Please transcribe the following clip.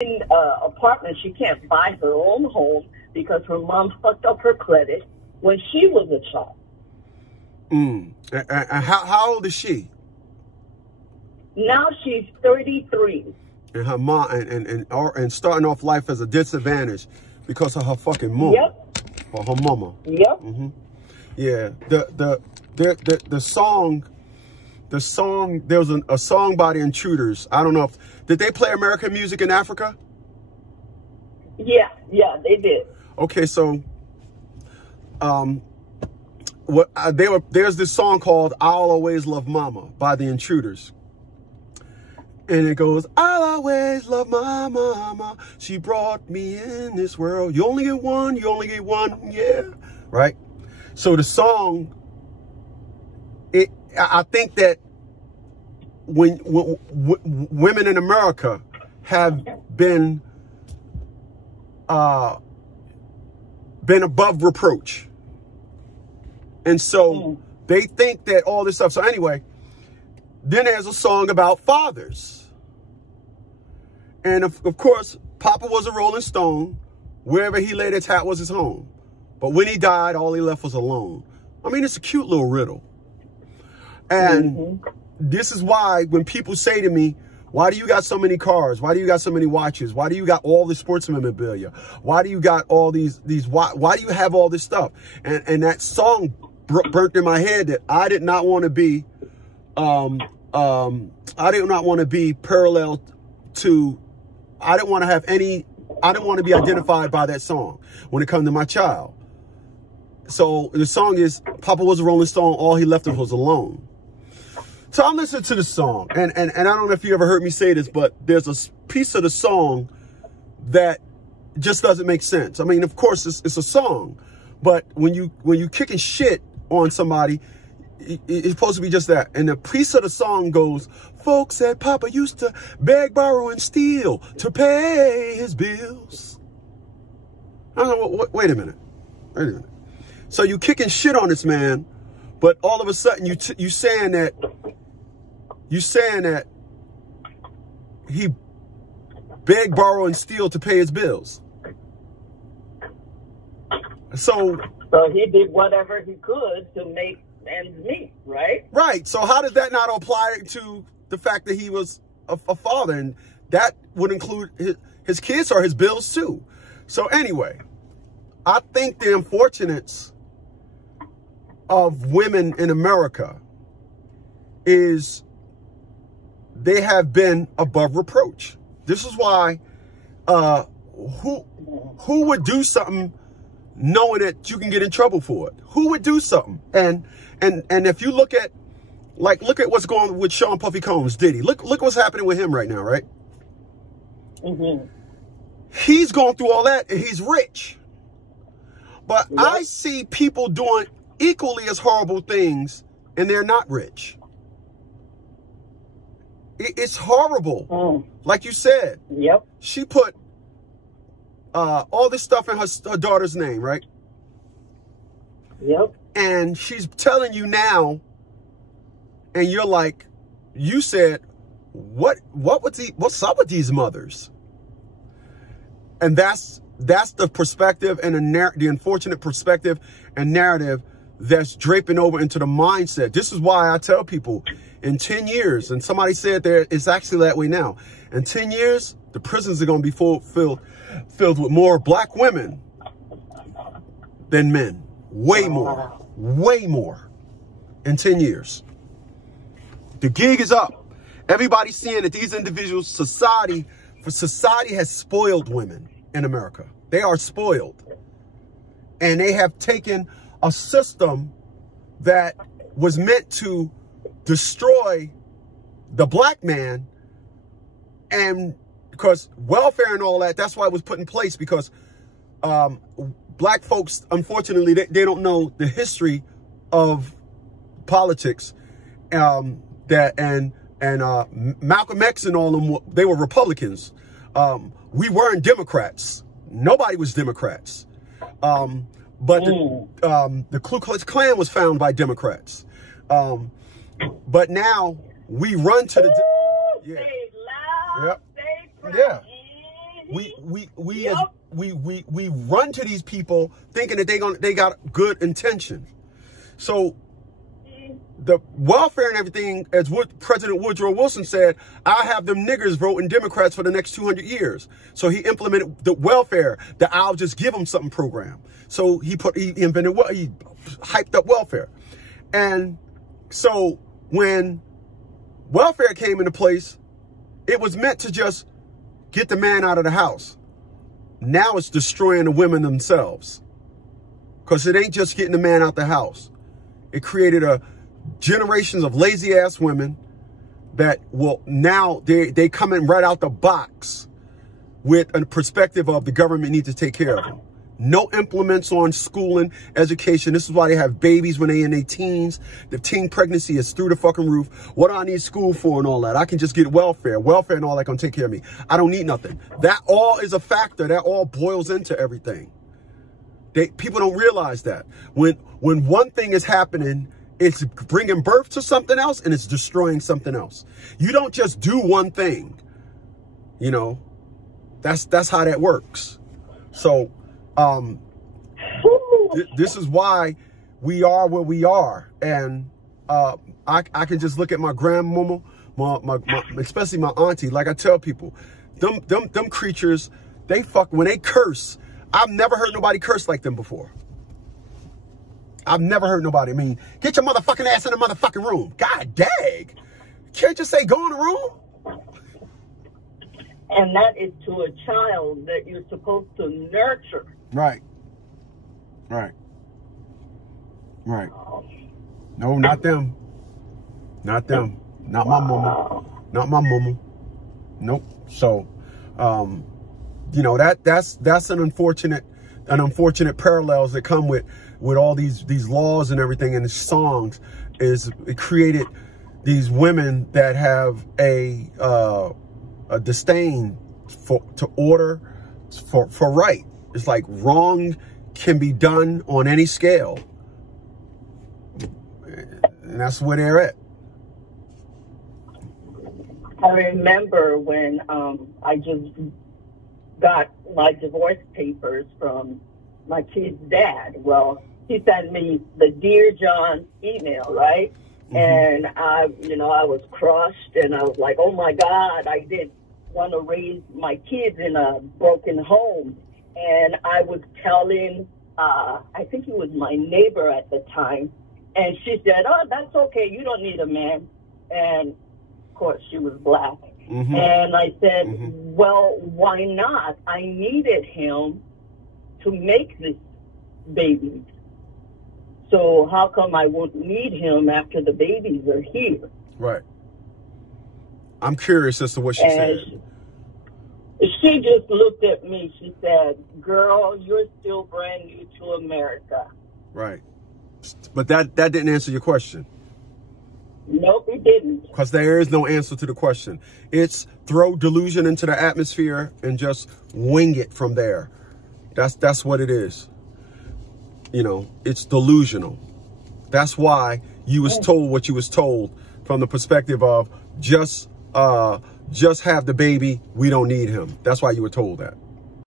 in apartment. She can't buy her own home because her mom fucked up her credit when she was a child. And how old is she? Now she's 33. And her mom and starting off life as a disadvantage because of her fucking mom. Yep. Or her mama. Yep. Yeah. The song. There was a song by the Intruders. I don't know if did they play American music in Africa? Yeah, they did. Okay, so there's this song called "I'll Always Love Mama" by the Intruders. And it goes, I'll always love my mama. She brought me in this world. You only get one, yeah. Right? So the song, I think that when women in America have been above reproach. And so they think that all this stuff. So anyway, then there's a song about fathers. And of course, Papa was a Rolling Stone. Wherever he laid his hat was his home. But when he died, all he left was alone. I mean, it's a cute little riddle. And this is why when people say to me, why do you got so many cars? Why do you got so many watches? Why do you got all this sports memorabilia? Why do you got all these why do you have all this stuff? And that song burnt in my head that I did not want to be parallel to, I didn't want to be identified by that song when it comes to my child. So the song is, Papa was a Rolling Stone, all he left was alone. So I'm listening to the song, and I don't know if you ever heard me say this, but there's a piece of the song that just doesn't make sense. I mean, of course, it's a song, but when you kicking shit on somebody, it's supposed to be just that. And the piece of the song goes, folks said Papa used to beg, borrow, and steal to pay his bills. I don't know, wait a minute. So you kicking shit on this man, but all of a sudden you saying that he beg, borrow, and steal to pay his bills. So he did whatever he could to make ends meet, right? Right. So how does that not apply to the fact that he was a father? And that would include his kids or his bills too. So anyway, I think the unfortunates of women in America is they have been above reproach. This is why who would do something knowing that you can get in trouble for it? Who would do something? And if you look at what's going on with Sean Puffy Combs, Diddy. Look what's happening with him right now, right? He's going through all that and he's rich. But I see people doing equally as horrible things and they're not rich. It's horrible. Like you said. Yep. She put all this stuff in her daughter's name, right? Yep. And she's telling you now, and you're like, you said, what's up with these mothers? And that's the perspective and the unfortunate perspective and narrative that's draping over into the mindset. This is why I tell people in 10 years, and somebody said it's actually that way now. In 10 years, the prisons are going to be filled with more black women than men. Way more in 10 years. The gig is up. Everybody's seeing that these individuals, society has spoiled women in America. They are spoiled. And they have taken a system that was meant to destroy the black man, and because welfare and all that, that's why it was put in place, because black folks, unfortunately, they don't know the history of politics. Malcolm X and all them, they were Republicans. We weren't Democrats. Nobody was Democrats. But the Ku Klux Klan was founded by Democrats. But now we run to the... Say loud, Yep. say proud. Yeah. we run to these people thinking that they got good intention. So the welfare and everything, as President Woodrow Wilson said, I have them niggers voting Democrats for the next 200 years. So he implemented the welfare, the I'll just give them something program. So he hyped up welfare. And so when welfare came into place, it was meant to just get the man out of the house. Now it's destroying the women themselves. Because it ain't just getting the man out the house. It created generations of lazy ass women that will now they come in right out the box with a perspective of the government needs to take care of them. No implements on schooling, education. This is why they have babies when they in their teens. The teen pregnancy is through the fucking roof. What do I need school for and all that? I can just get welfare. Welfare and all that gonna take care of me. I don't need nothing. That all is a factor. That all boils into everything. People don't realize that. When one thing is happening, it's bringing birth to something else and it's destroying something else. You don't just do one thing. You know, that's how that works. So, this is why we are where we are. And, I can just look at my grandmama, especially my auntie. Like I tell people, them creatures, when they curse, I've never heard nobody curse like them before. I've never heard nobody. I mean, get your motherfucking ass in the motherfucking room. God dang. Can't just say go in the room? And that is to a child that you're supposed to nurture. Right. Right. Right. No, not them. Not them. Not my mama. Not my mama. Nope. So, you know, that's an unfortunate parallels that come with all these laws and everything, and the songs is it created these women that have a disdain for right. It's like wrong can be done on any scale, and that's where they're at. I remember when I just got my divorce papers from my kid's dad. Well, he sent me the Dear John email, right? Mm-hmm. And I was crushed, and I was like, oh my God, I didn't want to raise my kids in a broken home. And I was telling, I think he was my neighbor at the time, and she said, oh, that's okay, you don't need a man. And of course, she was black. Mm-hmm. And I said, mm-hmm. Well, why not? I needed him to make this baby. So how come I won't need him after the babies are here? Right. I'm curious as to what she said. She just looked at me. She said, girl, you're still brand new to America. Right. But that didn't answer your question. Nope, it didn't. Because there is no answer to the question. It's throw delusion into the atmosphere and just wing it from there. That's what it is. You know, it's delusional. That's why you was told what you was told from the perspective of just have the baby. We don't need him. That's why you were told that.